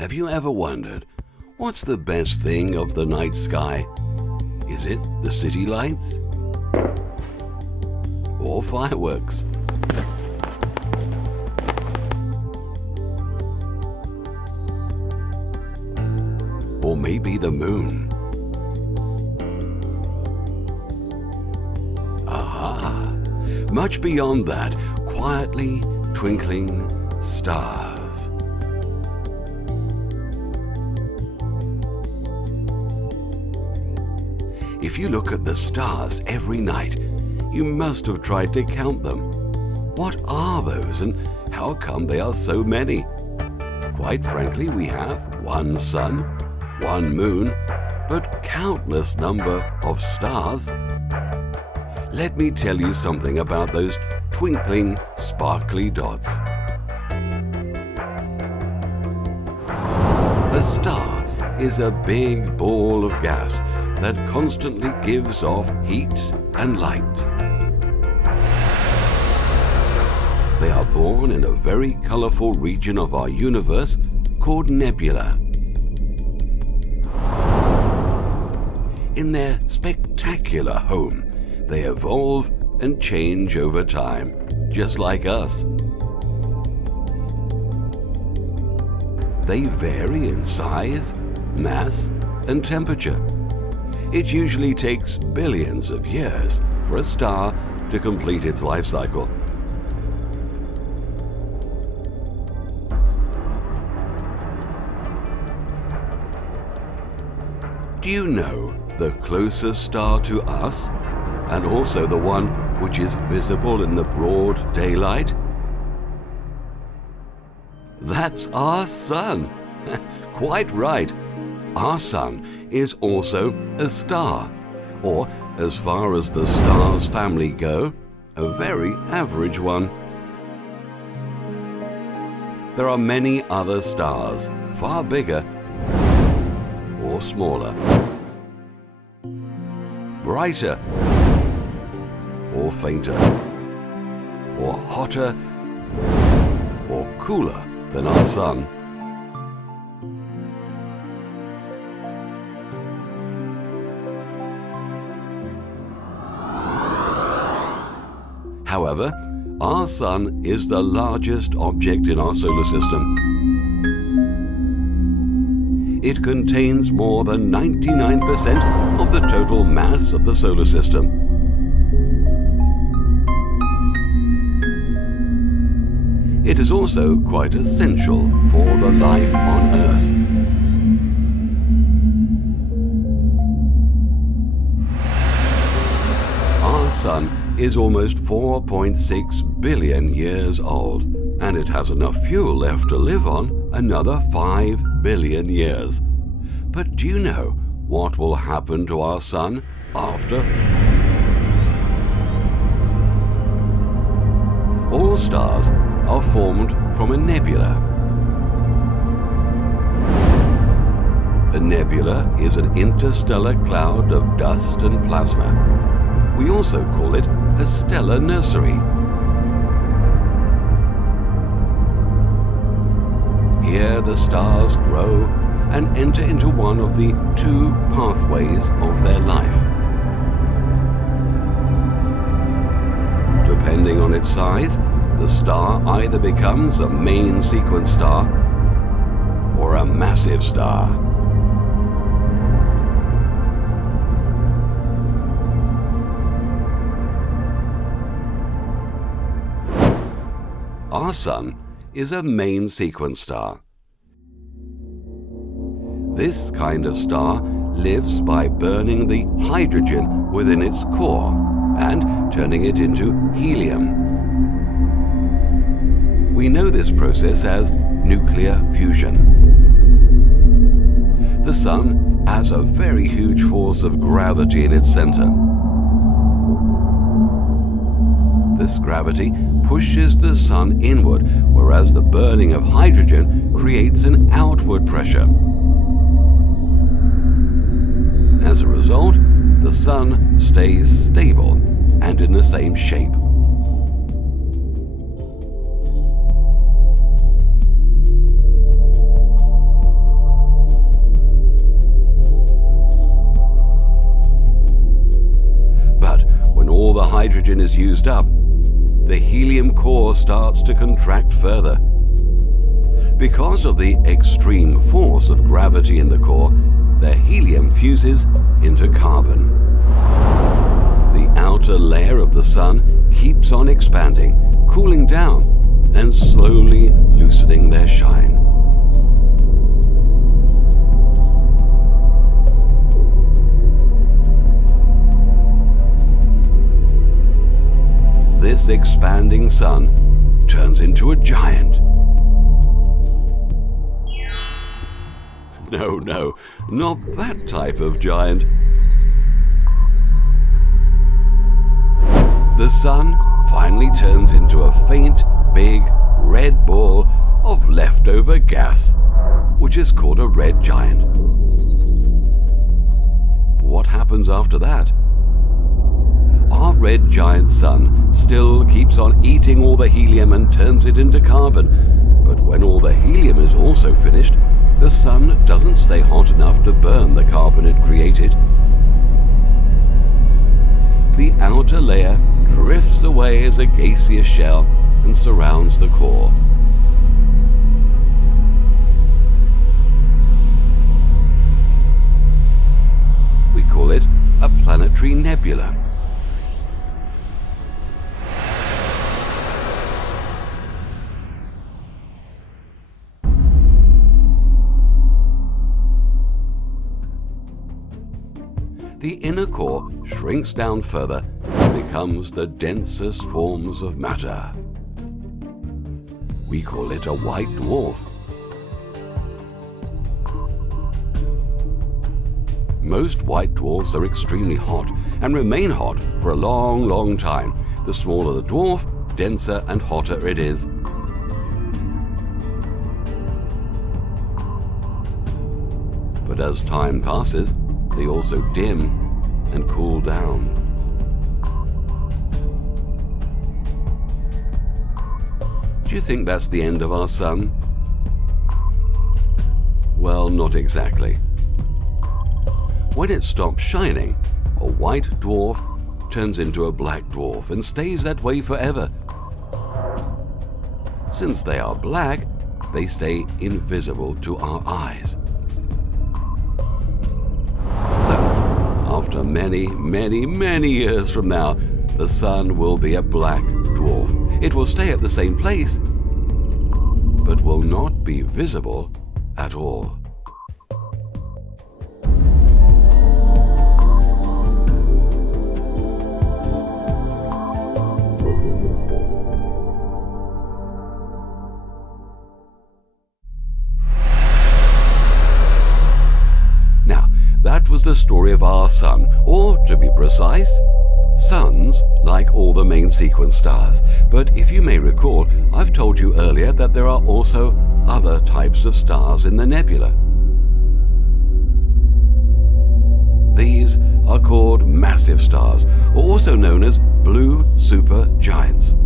Have you ever wondered, what's the best thing of the night sky? Is it the city lights? Or fireworks? Or maybe the moon? Aha! Much beyond that, quietly twinkling stars. If you look at the stars every night, you must have tried to count them. What are those, and how come they are so many? Quite frankly, we have one sun, one moon, but countless number of stars. Let me tell you something about those twinkling, sparkly dots. A star is a big ball of gas that constantly gives off heat and light. They are born in a very colorful region of our universe called nebula. In their spectacular home, they evolve and change over time, just like us. They vary in size, mass, and temperature. It usually takes billions of years for a star to complete its life cycle. Do you know the closest star to us, and also the one which is visible in the broad daylight? That's our sun. Quite right. Our sun is also a star, or as far as the stars family go, a very average one. There are many other stars, far bigger or smaller, brighter or fainter, or hotter or cooler than our sun. However, our sun is the largest object in our solar system. It contains more than 99% of the total mass of the solar system. It is also quite essential for the life on Earth. Our sun is almost 4.6 billion years old, and it has enough fuel left to live on another 5 billion years. But do you know what will happen to our sun after? All stars are formed from a nebula. A nebula is an interstellar cloud of dust and plasma. We also call it a stellar nursery. Here the stars grow and enter into one of the two pathways of their life. Depending on its size, the star either becomes a main sequence star or a massive star. Our sun is a main sequence star. This kind of star lives by burning the hydrogen within its core and turning it into helium. We know this process as nuclear fusion. The sun has a very huge force of gravity in its center. This gravity pushes the sun inward, whereas the burning of hydrogen creates an outward pressure. As a result, the sun stays stable and in the same shape. hydrogen is used up, the helium core starts to contract further. Because of the extreme force of gravity in the core, the helium fuses into carbon. The outer layer of the Sun keeps on expanding, cooling down, and slowly loosening their shine. This expanding Sun turns into a giant. No, not that type of giant. The Sun finally turns into a faint, big, red ball of leftover gas, which is called a red giant. What happens after that? Our red giant Sun still keeps on eating all the helium and turns it into carbon, but when all the helium is also finished, the Sun doesn't stay hot enough to burn the carbon it created. The outer layer drifts away as a gaseous shell and surrounds the core. We call it a planetary nebula. The inner core shrinks down further and becomes the densest forms of matter. We call it a white dwarf. Most white dwarfs are extremely hot and remain hot for a long time. The smaller the dwarf, denser and hotter it is. But as time passes, they also dim and cool down. Do you think that's the end of our Sun? Well, not exactly. When it stops shining, a white dwarf turns into a black dwarf and stays that way forever. Since they are black, they stay invisible to our eyes. After many years from now, the Sun will be a black dwarf. It will stay at the same place, but will not be visible at all. That was the story of our Sun, or to be precise, suns like all the main sequence stars. But if you may recall, I've told you earlier that there are also other types of stars in the nebula. These are called massive stars, or also known as blue supergiants.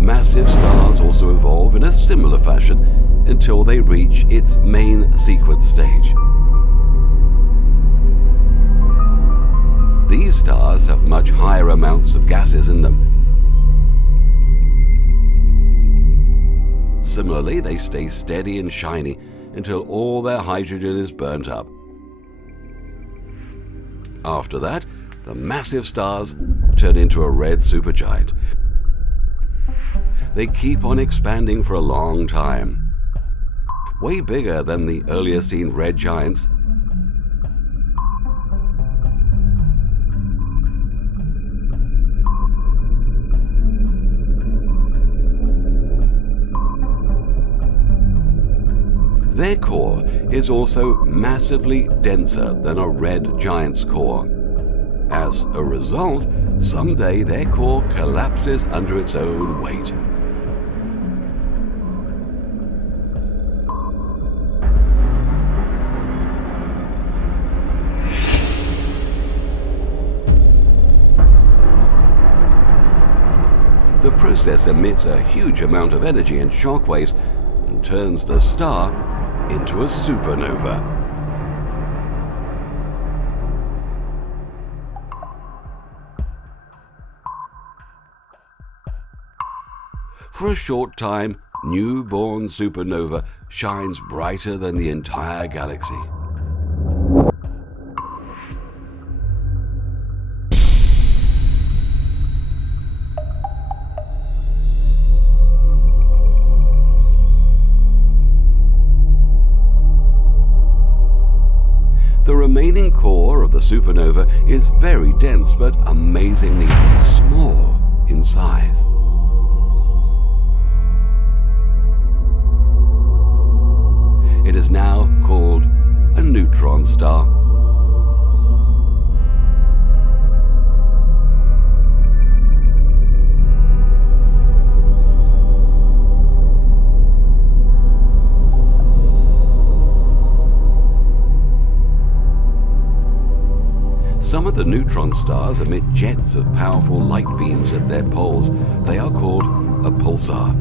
Massive stars also evolve in a similar fashion until they reach its main sequence stage. These stars have much higher amounts of gases in them. Similarly, they stay steady and shiny until all their hydrogen is burnt up. After that, the massive stars turn into a red supergiant. They keep on expanding for a long time, way bigger than the earlier seen red giants. Their core is also massively denser than a red giant's core. As a result, someday their core collapses under its own weight. The process emits a huge amount of energy and shock waves and turns the star into a supernova. For a short time, newborn supernova shines brighter than the entire galaxy. The remaining core of the supernova is very dense but amazingly small in size. It is now called a neutron star. Some of the neutron stars emit jets of powerful light beams at their poles. They are called a pulsar.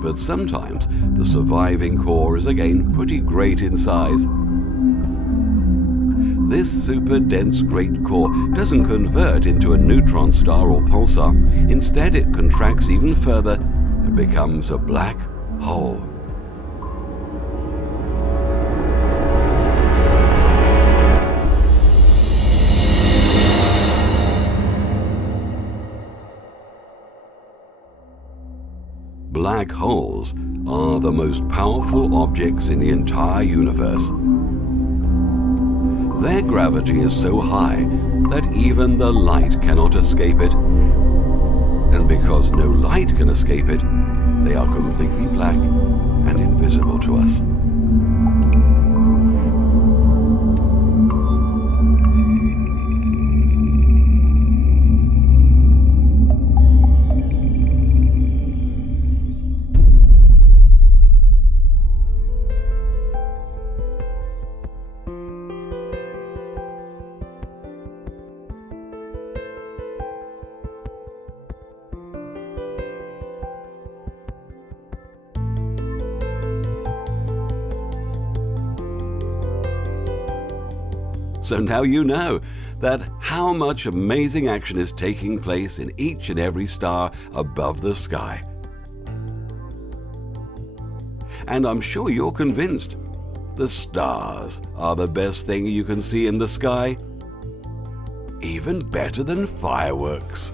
But sometimes the surviving core is again pretty great in size. This super dense great core doesn't convert into a neutron star or pulsar. Instead, it contracts even further and becomes a black hole. Black holes are the most powerful objects in the entire universe. Their gravity is so high that even the light cannot escape it. And because no light can escape it, they are completely black and invisible to us. So now you know that how much amazing action is taking place in each and every star above the sky. And I'm sure you're convinced the stars are the best thing you can see in the sky, even better than fireworks.